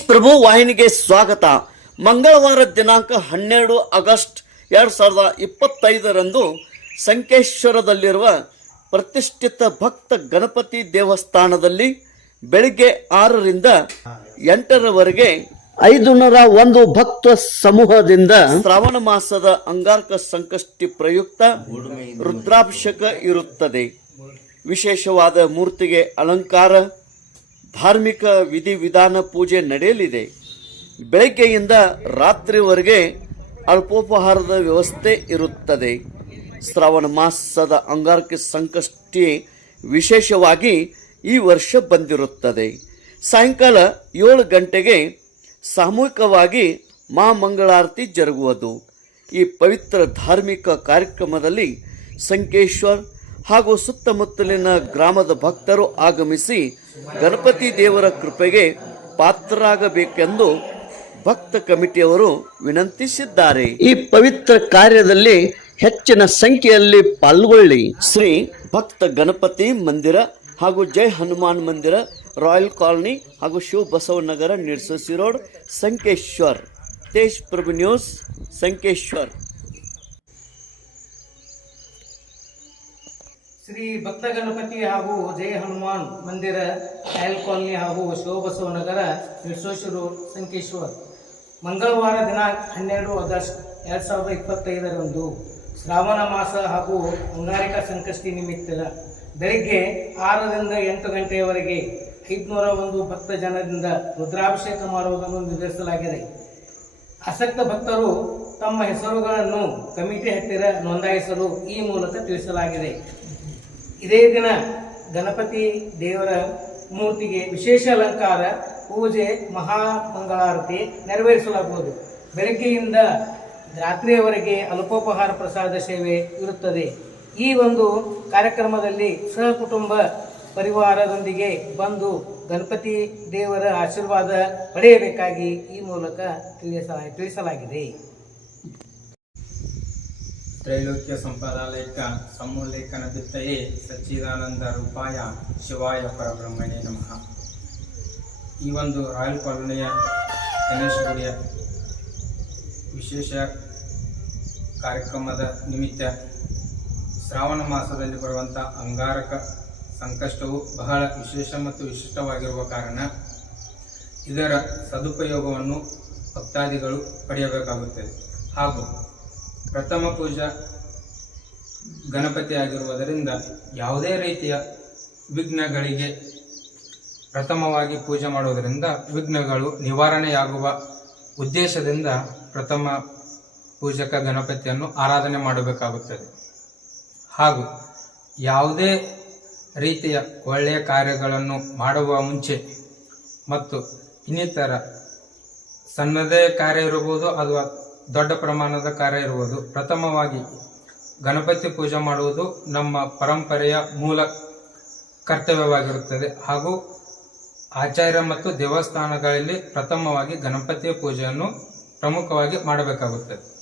ಪ್ರಭು ವಾಹಿನಿಗೆ ಸ್ವಾಗತ. ಮಂಗಳವಾರ ದಿನಾಂಕ ಹನ್ನೆರಡು ಆಗಸ್ಟ್ ಎರಡು ಸಾವಿರದ ಇಪ್ಪತ್ತೈದರಂದು ಸಂಕೇಶ್ವರದಲ್ಲಿರುವ ಪ್ರತಿಷ್ಠಿತ ಭಕ್ತ ಗಣಪತಿ ದೇವಸ್ಥಾನದಲ್ಲಿ ಬೆಳಿಗ್ಗೆ ಆರರಿಂದ ಎಂಟರವರೆಗೆ ಐದು ನೂರ ಒಂದು ಭಕ್ತ ಸಮೂಹದಿಂದ ಶ್ರಾವಣ ಮಾಸದ ಅಂಗಾರಕ ಸಂಕಷ್ಟಿ ಪ್ರಯುಕ್ತ ರುದ್ರಾಭಿಷೇಕ ಇರುತ್ತದೆ. ವಿಶೇಷವಾದ ಮೂರ್ತಿಗೆ ಅಲಂಕಾರ ಧಾರ್ಮಿಕ ವಿಧಿವಿಧಾನ ಪೂಜೆ ನಡೆಯಲಿದೆ. ಬೆಳಗ್ಗೆಯಿಂದ ರಾತ್ರಿವರೆಗೆ ಅಲ್ಪೋಪಹಾರದ ವ್ಯವಸ್ಥೆ ಇರುತ್ತದೆ. ಶ್ರಾವಣ ಮಾಸದ ಅಂಗಾರಕ್ಕೆ ಸಂಕಷ್ಟಿ ವಿಶೇಷವಾಗಿ ಈ ವರ್ಷ ಬಂದಿರುತ್ತದೆ. ಸಾಯಂಕಾಲ ಏಳು ಗಂಟೆಗೆ ಸಾಮೂಹಿಕವಾಗಿ ಮಹಾಮಂಗಳಾರತಿ ಜರುಗುವುದು. ಈ ಪವಿತ್ರ ಧಾರ್ಮಿಕ ಕಾರ್ಯಕ್ರಮದಲ್ಲಿ ಸಂಕೇಶ್ವರ್ ಹಾಗೂ ಸುತ್ತಮುತ್ತಲಿನ ಗ್ರಾಮದ ಭಕ್ತರು ಆಗಮಿಸಿ ಗಣಪತಿ ದೇವರ ಕೃಪೆಗೆ ಪಾತ್ರರಾಗಬೇಕೆಂದು ಭಕ್ತ ಕಮಿಟಿಯವರು ವಿನಂತಿಸಿದ್ದಾರೆ. ಈ ಪವಿತ್ರ ಕಾರ್ಯದಲ್ಲಿ ಹೆಚ್ಚಿನ ಸಂಖ್ಯೆಯಲ್ಲಿ ಪಾಲ್ಗೊಳ್ಳಿ. ಶ್ರೀ ಭಕ್ತ ಗಣಪತಿ ಮಂದಿರ ಹಾಗೂ ಜೈ ಹನುಮಾನ್ ಮಂದಿರ ರಾಯಲ್ ಕಾಲೋನಿ ಹಾಗೂ ಶಿವ ಬಸವನಗರ ನಿರ್ಸಸಿ ರೋಡ್ ಸಂಕೇಶ್ವರ್. ತೇಜ್ ಪ್ರಭು ನ್ಯೂಸ್ ಸಂಕೇಶ್ವರ್. ಶ್ರೀ ಭಕ್ತ ಗಣಪತಿ ಹಾಗೂ ಜಯ ಹನುಮಾನ್ ಮಂದಿರ, ಆಯಲ್ ಕಾಲನಿ ಹಾಗೂ ಶಿವಬಸವನಗರ ವಿಶ್ವೇಶ್ವರ ಸಂಕೇಶ್ವರ್. ಮಂಗಳವಾರ ದಿನಾಂಕ ಹನ್ನೆರಡು ಆಗಸ್ಟ್ ಎರಡು ಸಾವಿರದ ಇಪ್ಪತ್ತೈದರಂದು ಶ್ರಾವಣ ಮಾಸ ಹಾಗೂ ಅಂಗಾರಿಕ ಸಂಕಷ್ಟಿ ನಿಮಿತ್ತ ಬೆಳಿಗ್ಗೆ ಆರರಿಂದ ಎಂಟು ಗಂಟೆಯವರೆಗೆ ಐದುನೂರ ಒಂದು ಭಕ್ತ ಜನರಿಂದ ರುದ್ರಾಭಿಷೇಕ ಮಾಡುವುದನ್ನು ನಿರ್ಧರಿಸಲಾಗಿದೆ. ಆಸಕ್ತ ಭಕ್ತರು ತಮ್ಮ ಹೆಸರುಗಳನ್ನು ಕಮಿಟಿ ಹತ್ತಿರ ನೋಂದಾಯಿಸಲು ಈ ಮೂಲಕ ತಿಳಿಸಲಾಗಿದೆ. ಇದೇ ದಿನ ಗಣಪತಿ ದೇವರ ಮೂರ್ತಿಗೆ ವಿಶೇಷ ಅಲಂಕಾರ, ಪೂಜೆ, ಮಹಾಮಂಗಳಾರತಿ ನೆರವೇರಿಸಲಾಗುವುದು. ಬೆಳಗ್ಗೆಯಿಂದ ರಾತ್ರಿಯವರೆಗೆ ಅಲ್ಪೋಪಹಾರ ಪ್ರಸಾದ ಸೇವೆ ಇರುತ್ತದೆ. ಈ ಒಂದು ಕಾರ್ಯಕ್ರಮದಲ್ಲಿ ಸಹಕುಟುಂಬ ಪರಿವಾರದೊಂದಿಗೆ ಬಂದು ಗಣಪತಿ ದೇವರ ಆಶೀರ್ವಾದ ಪಡೆಯಬೇಕಾಗಿ ಈ ಮೂಲಕ ತಿಳಿಸ ತಿಳಿಸಲಾಗಿದೆ. ತ್ರೈಲೋಕ್ಯ ಸಂಪದಾಲಯಕ ಸಮೂಲೇಖನ ಬಿತ್ತಯೇ ಸಚ್ಚಿದಾನಂದ ರೂಪಾಯ ಶಿವಾಯ ಪರಬ್ರಹ್ಮಣ್ಯ ನಮಃ. ಈ ಒಂದು ರಾಯಲ್ ಕಾಲೋನಿಯ ಗಣೇಶ ಗುಡಿಯ ವಿಶೇಷ ಕಾರ್ಯಕ್ರಮದ ನಿಮಿತ್ತ ಶ್ರಾವಣ ಮಾಸದಲ್ಲಿ ಬರುವಂಥ ಅಂಗಾರಕ ಸಂಕಷ್ಟವು ಬಹಳ ವಿಶೇಷ ಮತ್ತು ವಿಶಿಷ್ಟವಾಗಿರುವ ಕಾರಣ ಇದರ ಸದುಪಯೋಗವನ್ನು ಭಕ್ತಾದಿಗಳು ಪಡೆಯಬೇಕಾಗುತ್ತದೆ. ಹಾಗೂ ಪ್ರಥಮ ಪೂಜಾ ಗಣಪತಿ ಆಗಿರುವುದರಿಂದ ಯಾವುದೇ ರೀತಿಯ ವಿಘ್ನಗಳಿಗೆ ಪ್ರಥಮವಾಗಿ ಪೂಜೆ ಮಾಡುವುದರಿಂದ ವಿಘ್ನಗಳು ನಿವಾರಣೆಯಾಗುವ ಉದ್ದೇಶದಿಂದ ಪ್ರಥಮ ಪೂಜಕ ಗಣಪತಿಯನ್ನು ಆರಾಧನೆ ಮಾಡಬೇಕಾಗುತ್ತದೆ. ಹಾಗೂ ಯಾವುದೇ ರೀತಿಯ ಒಳ್ಳೆಯ ಕಾರ್ಯಗಳನ್ನು ಮಾಡುವ ಮುಂಚೆ ಮತ್ತು ಇನ್ನಿತರ ಸಣ್ಣದೇ ಕಾರ್ಯ ಇರಬಹುದು ಅಥವಾ ದೊಡ್ಡ ಪ್ರಮಾಣದ ಕಾರ್ಯ ಇರುವುದು. ಪ್ರಥಮವಾಗಿ ಗಣಪತಿ ಪೂಜೆ ಮಾಡುವುದು ನಮ್ಮ ಪರಂಪರೆಯ ಮೂಲ ಕರ್ತವ್ಯವಾಗಿರುತ್ತದೆ. ಹಾಗೂ ಆಚಾರ್ಯ ಮತ್ತು ದೇವಸ್ಥಾನಗಳಲ್ಲಿ ಪ್ರಥಮವಾಗಿ ಗಣಪತಿಯ ಪೂಜೆಯನ್ನು ಪ್ರಮುಖವಾಗಿ ಮಾಡಬೇಕಾಗುತ್ತದೆ.